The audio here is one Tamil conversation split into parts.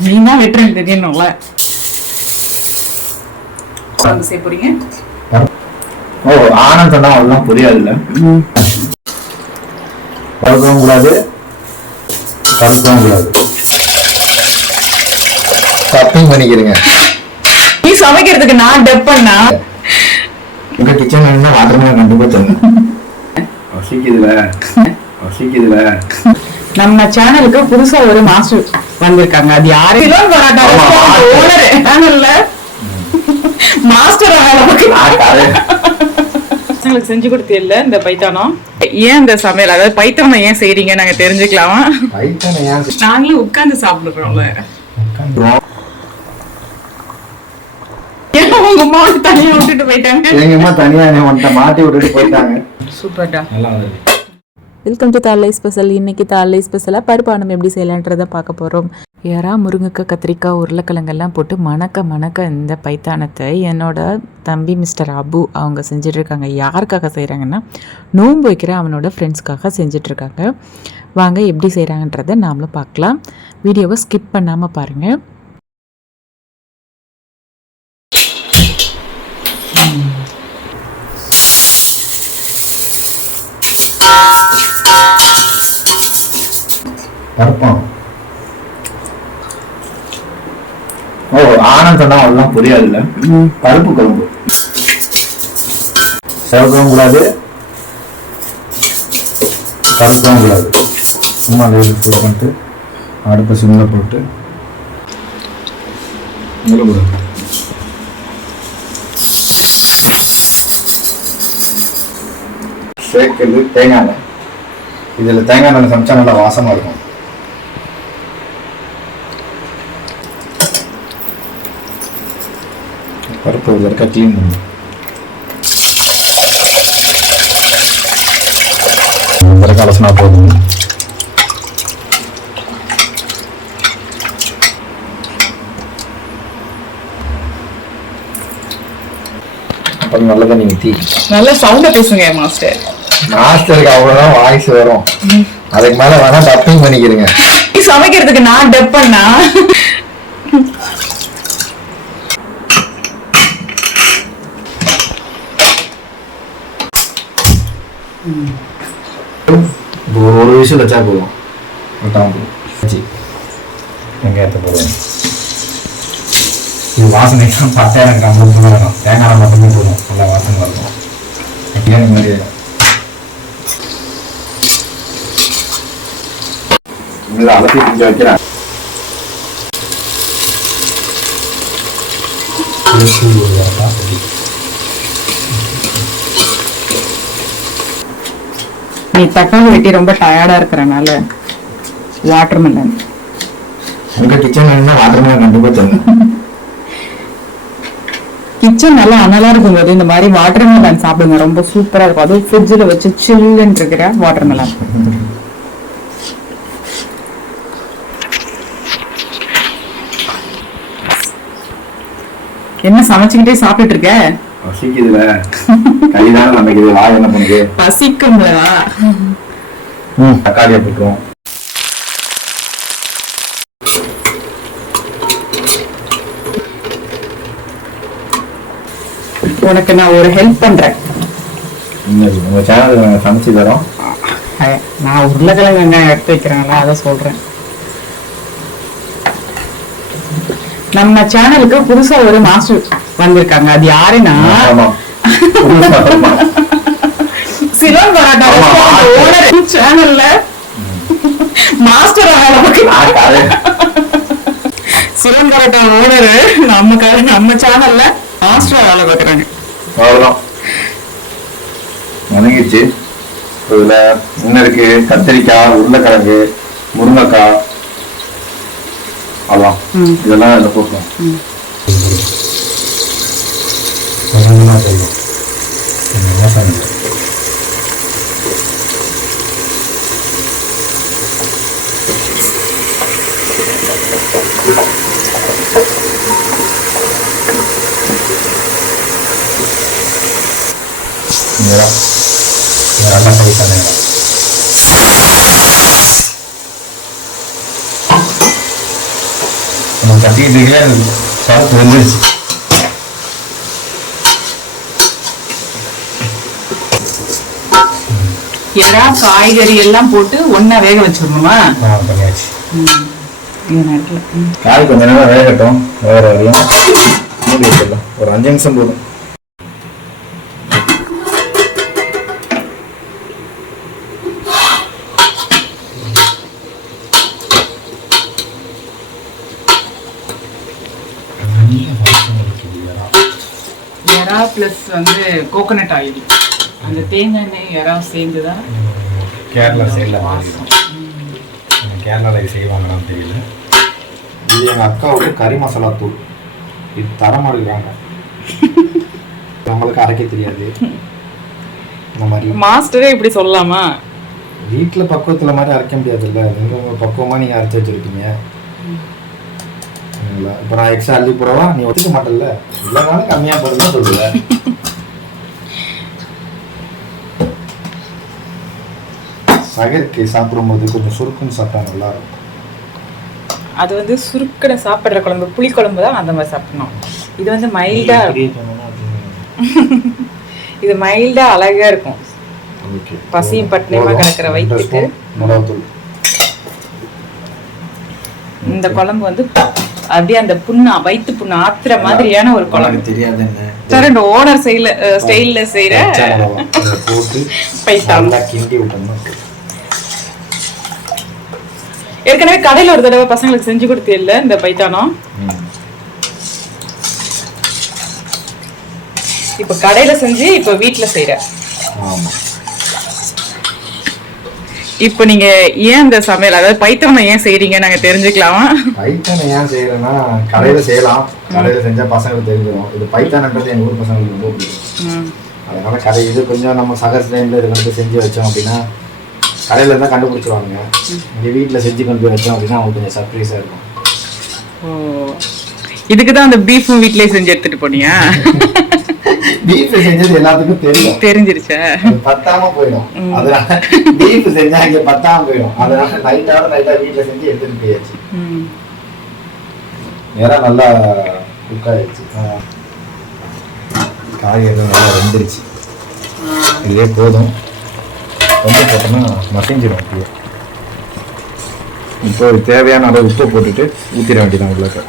நீ தான் வெட்டுறேன்னு தெரியணும்ல. செய்ய போறீங்க? ஓ, ஆனந்த் சொன்னா அதெல்லாம் புரியாதுல்ல. பழக்கவும் கூடாது, கலக்கவும் கூடாது. தப்பையும் பண்ணிக்கிறீங்க. நீ சமைக்கிறதுக்கு நான் டெப் பண்ணா உங்க கிச்சன் வாட்டர் கண்டிப்பா தரணும். வசிக்குதுல. நம்ம சேனலுக்கு புதுசா ஒரு மாஸ்டர் வந்திருக்காங்க. அது யாரு? சிலோன் பரோட்டா ஓனர் சேனல்ல மாஸ்டர் உங்களுக்கு செஞ்சு கொடுத்தீல்ல இந்த பைத்தானம். ஏன் இந்த சமையல், அதாவது பைத்தானம் ஏன் செய்றீங்க நாங்க தெரிஞ்சுக்கலாமா? நாங்களே உட்கார்ந்து சாப்பிடுறோம்ல. உங்க அம்மா தனியா விட்டுட்டு போயிட்டாங்க. எங்க அம்மா தனியா மாட்டி விட்டுட்டு போயிட்டாங்க. சூப்பர்டா. நல்லா வருது. Welcome to thali special. இன்றைக்கி தாலை ஸ்பெஷலாக பருப்பானம் எப்படி செய்யலான்றதை பார்க்க போகிறோம். யாரா முருங்கைக்காய், கத்திரிக்காய், உருளைக்கிழங்கெல்லாம் போட்டு மணக்க இந்த பைத்தானத்தை என்னோட தம்பி மிஸ்டர் அபு அவங்க செஞ்சிட்ருக்காங்க. யாருக்காக செய்கிறாங்கன்னா, நோன்பு வைக்கிற அவனோட ஃப்ரெண்ட்ஸ்க்காக செஞ்சிட்ருக்காங்க. வாங்க எப்படி செய்கிறாங்கன்றதை நாமளும் பார்க்கலாம். வீடியோவை ஸ்கிப் பண்ணாமல் பாருங்கள். பருப்பம். ஓ, ஆனந்த் சொன்னா அதெல்லாம் புரியாதுல்ல. பருப்பு குழம்பு சேர்க்கவும் கூடாது, கலக்கவும் கூடாது. சும்மா வேறு பண்ணிட்டு அடுப்பை சிம்ல போட்டு சேர்க்கிறது தேங்காய் எண்ணெய். இதில் தேங்காய் எண்ணெய் சமைச்சா நல்லா வாசமாக இருக்கும். பருப்பு இதில் இருக்க க்ளீன் பண்ணு. பிறகு அலசினா போதும். அப்புறம் நல்ல தண்ணி ஊற்றி நல்ல சவுண்டா பேசுங்க மாஸ்டர். மாஸ்டருக்கு அவ்வளவுதான் வாய்ஸ் வரும். அதுக்கு மேல வேணா டப்பிங் பண்ணிக்கிறீங்க. நீ சமைக்கிறதுக்கு நான் டப் பண்ணா ஒரு விஷயம் வச்சா போதும். வெங்காயத்தை போடுவோம். இது வாசனை பார்த்தா எனக்கு ரொம்ப வேணும். தேங்காய் மட்டுமே போதும், நல்லா வாசனை இருக்கும். பிரியாணி மாதிரி அலசி கொஞ்சம் வைக்கிறேன். நீ தக்காளி வெட்டி ரொம்ப டயர்டா இருக்கிறனால வாட்டர் மெலன். உங்க கிச்சன் வாட்டர் மெலன் கண்டிப்பா தரணும். கிச்சன் நல்லா அனலா இருக்கும்போது இந்த மாதிரி வாட்டர் மெலன் சாப்பிடுங்க, ரொம்ப சூப்பரா இருக்கும். அதுவும் ஃப்ரிட்ஜில் வச்சு சில்லுன்னு இருக்கிற வாட்டர் மெலன். என்ன சமைச்சுக்கிட்டே சாப்பிட்டு இருக்க? பசிக்குதுல, கைதான நமக்கு வாய் என்ன பண்ணுது? பசிக்கும்லவா? தக்காளியை போட்டுருவோம். உனக்கு நான் ஒரு ஹெல்ப் பண்றேன். உங்க சேனல் நாங்க சமைச்சு தரோம். நான் உருளைக்கிழங்கு வெங்காயம் எடுத்து வைக்கிறேன்ல, அதை சொல்றேன். நம்ம சேனலுக்கு புதுசா ஒரு மாஸ்டர் வந்திருக்காங்க. அது யாருன்னா, சிலோன் பரோட்டா ஓனர் சேனல்ல மாஸ்டர். சிலோன் பரோட்டா ஓனர் நம்ம சேனல்ல மாஸ்டர் வேலை பார்க்குறாங்க. அவ்வளவுதான் வதங்கிச்சு. இதுல என்ன இருக்கு? கத்திரிக்காய், உருளைக்கிழங்கு, முருங்கைக்காய், அதான் இதெல்லாம் இதில் போட்டோம். நல்லா சைஸான நம்ம கட்டிக்கிட்டு இருக்கே பருப்பு வெந்துருச்சு. எல்லா காய்கறி எல்லாம் போட்டு ஒண்ணா வேக வச்சிடணுமா? பண்ணியாச்சு. இது காய் கொஞ்ச நேரம் வேகட்டும். வேற வரையும் மூடி வச்சிடலாம். ஒரு 5 நிமிஷம் போதும். எறா பிளஸ் வந்து கோகனட் ஆயில், அந்த தேங்காய் எண்ணெய் எறா சேர்ந்துதான் கேரளா சைடில் கேரளாவில் செய்வாங்கன்னு தெரியல. இது எங்கள் அக்காவுக்கு கறி மசாலா தூள். இது தரமாக இருக்கிறாங்க. நம்மளுக்கு அரைக்க தெரியாது. இந்த மாதிரி மாஸ்டரே இப்படி சொல்லலாமா? வீட்டில் பக்குவத்தில் மாதிரி அரைக்க முடியாதுல்ல. நீங்கள் பக்குவமாக நீங்கள் அரைச்சி வச்சுருக்கீங்க. இப்போ நான் எக்ஸ்ட்ரா அள்ளி போடவா? நீ ஒத்துக்க மாட்டேல்ல. இல்லைனாலும் கம்மியாக போடுறதுன்னு சொல்லுவேன். சகருக்கு சாப்பிடும்போது கொஞ்சம் சுருக்குன்னு சாப்பிட்டா நல்லா இருக்கும். அது வந்து சுருக்கடை சாப்பிட்ற குழம்பு, புளி குழம்பு தான் அந்த மாதிரி சாப்பிடணும். இது வந்து மைல்டா, இது மைல்டா அழகா இருக்கும். பசியும் பட்டினியமா கிடக்கிற வயிற்றுக்கு மிளகாத்தூள். இந்த குழம்பு வந்து அப்படியே அந்த புண்ணா வயிற்று புண்ணு ஆத்துற மாதிரியான ஒரு குழம்பு. தெரியாது என்ன சார், இந்த ஓனர் ஸ்டைல்ல செய்யற போட்டு பைத்தான் கிண்டி விட்டோம்னா. ஏற்கனவே கடையில ஒரு தடவை பசங்களுக்கு செஞ்சு கொடுத்தீல்ல இந்த பைத்தானம். இப்ப கடையில செஞ்சு இப்ப வீட்டுல செய்யற. இப்ப நீங்க ஏன் இந்த சமையல், அதாவது பைத்தானம் ஏன் செய்யறீங்க நாங்க தெரிஞ்சுக்கலாமா? பைத்தானம் ஏன் செய்யறேன்னா, கடையில செய்யலாம். கடையில செஞ்சா பசங்களுக்கு தெரிஞ்சிடும். இது பைத்தானன்றது எங்க ஊர் பசங்களுக்கு ரொம்ப பிடிக்கும். அதனால கடை இது கொஞ்சம் நம்ம சகர் டைம்ல இது வந்து செஞ்சு வச்சோம் அப்படின்னா கடையில இருந்தா கண்டுபிடிச்சிருவாங்க. இங்க வீட்டுல செஞ்சு கொண்டு போய் வச்சோம் அப்படின்னா அவங்களுக்கு கொஞ்சம் சர்ப்ரைஸா இருக்கும். இதுக்குதான் அந்த பீஃபும் வீட்லயே செஞ்சு எடுத்துட்டு போனியா? பீஃப் செஞ்சது எல்லாத்துக்கும் தெரியும். தெரிஞ்சிருச்சா? பத்தாம போயிடும். அதனால பீஃப் செஞ்சா இங்க பத்தாம போயிடும். அதனால நைட்டா வீட்டுல செஞ்சு எடுத்துட்டு போயாச்சு. நேரம் நல்லா குக் ஆயிடுச்சு. காய்கறி நல்லா வெந்துருச்சு. இதே போதும். ரொம்ப போட்டோம்னா மசிஞ்சிடும். அப்படியே இப்போ தேவையான அளவு உப்பு போட்டுட்டு ஊற்றிட வேண்டியதான் உள்ளக்க.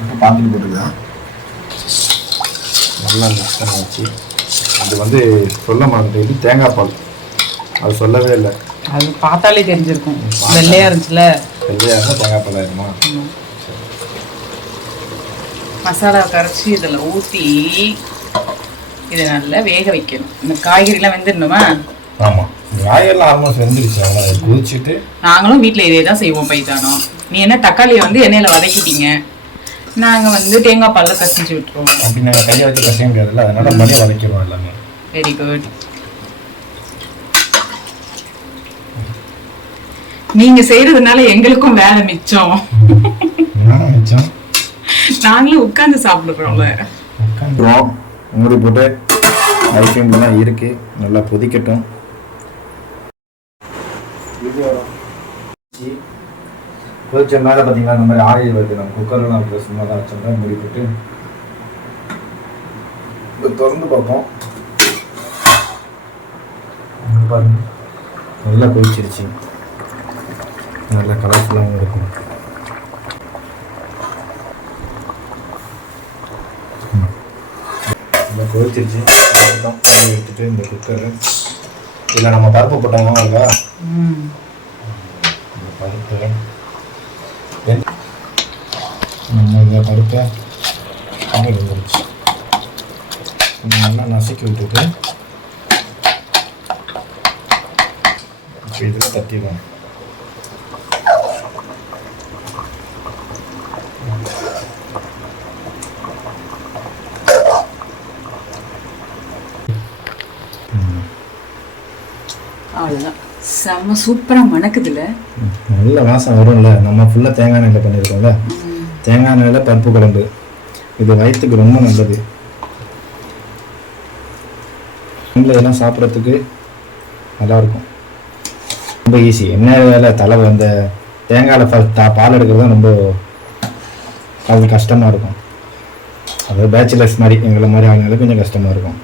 உப்பு பார்த்துட்டு போட்டுக்கலாம். நல்லா மிக்ஸ் பண்ணி வச்சு அது வந்து சொல்ல மாட்டேங்குது. தேங்காய் பால் அது சொல்லவே இல்லை. அது பார்த்தாலே தெரிஞ்சிருக்கும். வெள்ளையா இருந்துச்சுல. வெள்ளையா இருந்தால் தேங்காய் பால் ஆயிருமா? மசாலா கரைச்சி இதில் ஊற்றி இதை நல்லா வேக வைக்கணும். இந்த காய்கறிலாம் வெந்துடணுமா? ஆமாம், காயெல்லாம் ஆல்மோஸ்ட் வெந்துருச்சு. அவ்வளோ குதிச்சுட்டு நாங்களும் வீட்டில் இதே தான் செய்வோம் பைத்தானம். நீ என்ன தக்காளியை வந்து எண்ணெயில் வதக்கிட்டீங்க, நாங்கள் வந்து தேங்காய் பாலில் கசிஞ்சு விட்டுருவோம். அப்படி நாங்கள் கையை வச்சு கசிய முடியாதுல்ல, அதனால மணி வதக்கிடுவோம் எல்லாமே. Very good. நீங்கள் செய்கிறதுனால எங்களுக்கும் வேலை மிச்சம். மிச்சம் நாங்களும் உட்காந்து சாப்பிடுறோம்ல. உட்காந்துருவோம். மூடி போட்டு ஐஃபேம்ல தான் இருக்கு. நல்லா கொதிக்கட்டும். கொதிச்ச மேலே பார்த்தீங்கன்னா இந்த மாதிரி ஆயில் வருது. நம்ம குக்கர்லாம் இருக்கிற சும்மா தான் வச்சோம்னா மூடி போட்டு திறந்து பார்ப்போம். பாருங்க, நல்லா கொதிச்சிருச்சு. நல்லா கலர்ஃபுல்லாகவும் இருக்கும். நல்லா கொதிச்சிருச்சு. எடுத்துட்டு இந்த குக்கர் இதில் நம்ம பருப்பு போட்டோமா இருக்கா, இந்த பருப்பு நம்ம இந்த பருப்பை வந்துருச்சு. நல்லா நசுக்கி விட்டுட்டு இப்போ இதில் தட்டிடுவோம். அவ்வளோதான். செம்ம சூப்பராக மணக்குதுல. நல்ல வாசம் வரும்ல. நம்ம ஃபுல்லாக தேங்காய் எண்ணெயில் பண்ணியிருக்கோம்ல. தேங்காய் எண்ணெயில் பருப்பு குழம்பு இது வயிற்றுக்கு ரொம்ப நல்லது. டைமில் இதெல்லாம் சாப்பிட்றதுக்கு நல்லாயிருக்கும். ரொம்ப ஈஸி. என்ன வேலை தலை அந்த தேங்காயில் பால் எடுக்கிறது தான் ரொம்ப அது கஷ்டமாக இருக்கும். அது பேச்சுலர்ஸ் மாதிரி எங்களை மாதிரி ஆளுங்களுக்கு கொஞ்சம் கஷ்டமாக இருக்கும்.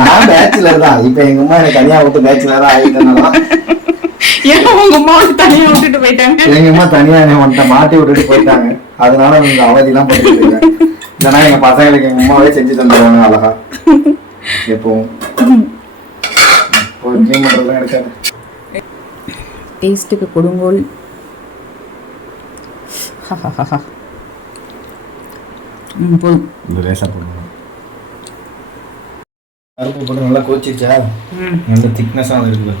நான் பேச்சுலர் தான். இப்போ எங்கள் அம்மா எனக்கு தனியாக விட்டு பேச்சுலராக ஆகிட்டனால உங்க அம்மா தனியா விட்டுட்டு போயிட்டாங்க. எங்கள் அம்மா தனியாக என்னை வந்துட்ட மாட்டி விட்டுட்டு போயிட்டாங்க. அதனால இந்த அவதிலாம் பண்ணிட்டு இருக்கேன். இல்லைன்னா எங்கள் பசங்களுக்கு எங்கள் அம்மாவே செஞ்சு தந்துடுவாங்க அழகா. எப்பவும் க்ளீன் பண்ணுறதுலாம் எடுக்காது. டேஸ்ட்டுக்கு கொடுங்கோல். போதும். இந்த லேசாக போடுங்க. பருப்பு போட்டு நல்லா கோச்சிச்சா, நல்ல திக்னஸாக இருக்குது.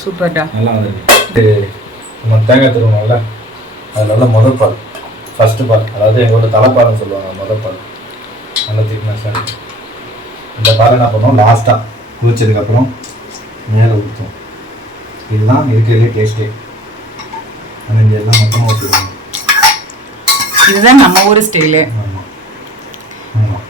சூப்பர்டா. நல்லா வந்துருக்கு. நம்ம தேங்காய் திருவணும்ல, அதில் உள்ள முதல் பால், ஃபஸ்ட்டு பால், அதாவது எங்களோட தலைப்பால்னு சொல்லுவாங்க. முதல் பால் நல்ல திக்னஸாக இருக்குது. இந்த பால் என்ன பண்ணுவோம், லாஸ்ட்டாக குளிச்சதுக்கப்புறம் மேலே ஊற்றுவோம். இதுதான் இருக்கிறதுலே டேஸ்ட்டே. ஆனால் இங்கே எல்லாம் மொத்தமாக ஊற்றிடுவோம். இதுதான் நம்ம ஊர் ஸ்டைலு. ஆமாம் ஆமாம்.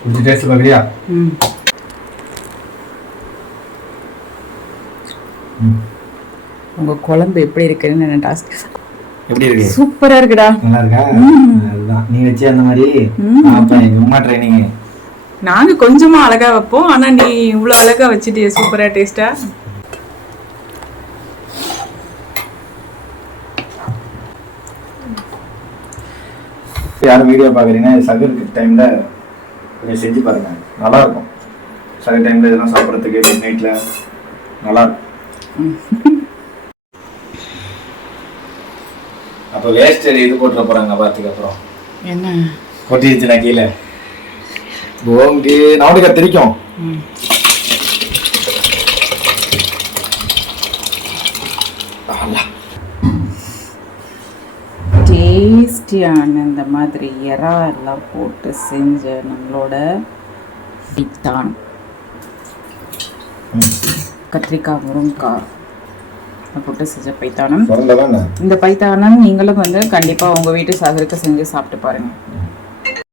கொஞ்சம் டேஸ்ட் பார்க்குறியா? உங்க குழம்பு எப்படி இருக்குன்னு நான் டாஸ்க். எப்படி இருக்கு? சூப்பரா இருக்குடா. நல்லா இருக்கா? அதுதான் நீ வச்சு அந்த மாதிரி. அப்ப எங்க அம்மா ட்ரைனிங். நாங்க கொஞ்சமா அழகா வைப்போம், ஆனா நீ இவ்வளவு அழகா வச்சுட்டிய. சூப்பரா டேஸ்டா. யாரும் வீடியோ பாக்குறீங்கன்னா சகர் டைம்ல கொஞ்சம் செஞ்சு பாருங்க, நல்லா இருக்கும். சகர் டைம்ல இதெல்லாம் சாப்பிட்றதுக்கு மிட் நைட்ல நல்லா இருக்கும். அப்போ வேஸ்ட் இது போட்டுற போறாங்க பார்த்துக்கு. அப்புறம் என்ன கொட்டிடுச்சு நான் கீழே ஓங்கி நவுண்டு கத்திரிக்கும். டேஸ்டியான இந்த மாதிரி எறா எல்லாம் போட்டு செஞ்ச நம்மளோட பைத்தான், கத்திரிக்காய், முருங்கைக்காய் போட்டு செஞ்ச பைத்தானம். இந்த பைத்தானம் நீங்களும் வந்து கண்டிப்பாக உங்கள் வீட்டு சகருக்கு செஞ்சு சாப்பிட்டு பாருங்கள்.